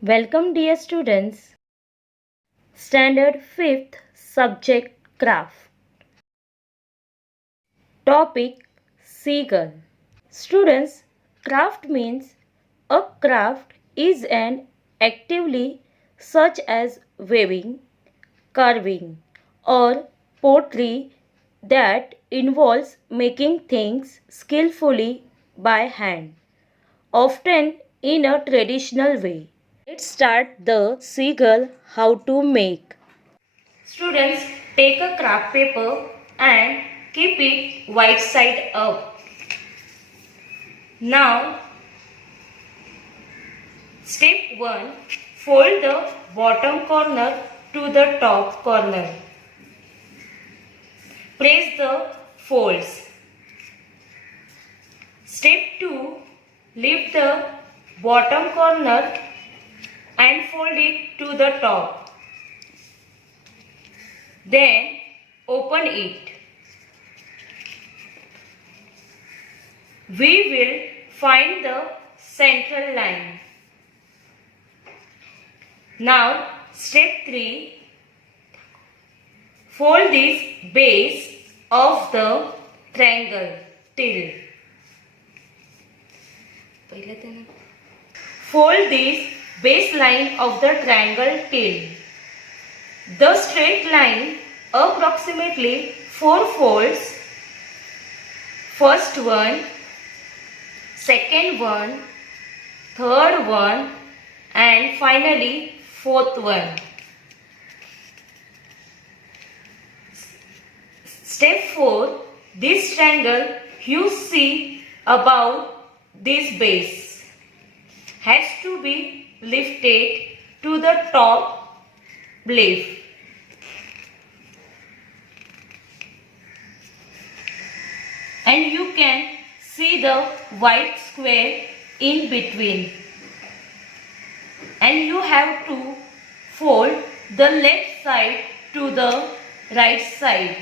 Welcome dear students. Standard 5th subject craft. Topic Seagull. Students, craft means a craft is an activity such as weaving, carving or pottery that involves making things skillfully by hand, often in a traditional way. Let's start the Seagull How to Make. Students, take a craft paper and keep it right side up. Now, step 1. Fold the bottom corner to the top corner. Press the folds. Step 2. Lift the bottom corner and fold it to the top. Then open it. We will find the central line. Now step 3. Fold this base of the triangle till. Fold this baseline of the triangle till the straight line approximately 4 folds. First one, second one, third one and finally fourth one. Step 4. This triangle you see above this base has to be lifted to the top leaf. And you can see the white square in between. And you have to fold the left side to the right side.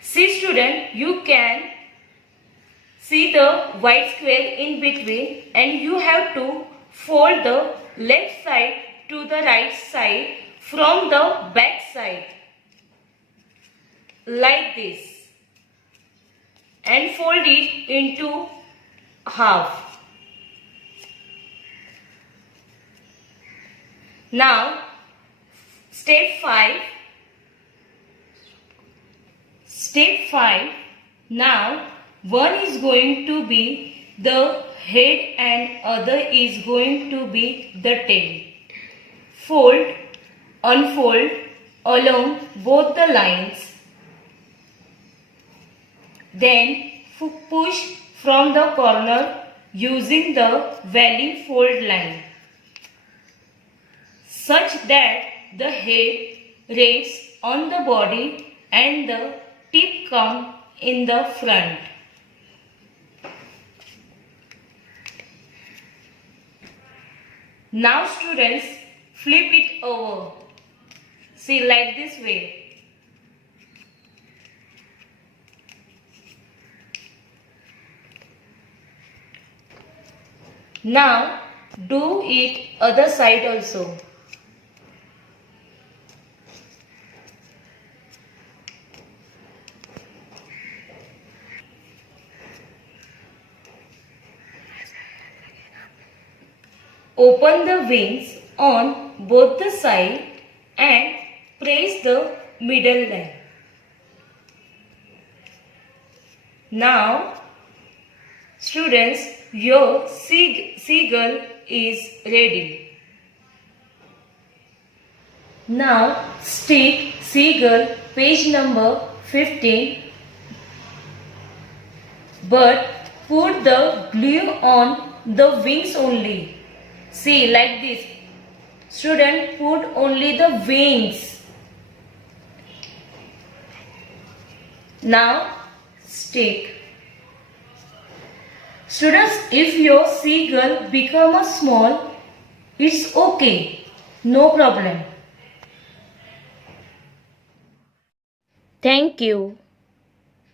See student, you can see the white square in between and you have to fold the left side to the right side from the back side like this and fold it into half. Now step 5. Now one is going to be the head and other is going to be the tail. Fold, unfold along both the lines. Then push from the corner using the valley fold line such that the head rests on the body and the tip comes in the front. Now students, flip it over. See, like this way. Now do it other side also. Open the wings on both the sides and press the middle line. Now, students, your seagull is ready. Now, stick seagull page number 15, but put the glue on the wings only. See, like this. Student, put only the wings. Now stick. Students, if your seagull become a small, it's okay. No problem. Thank you.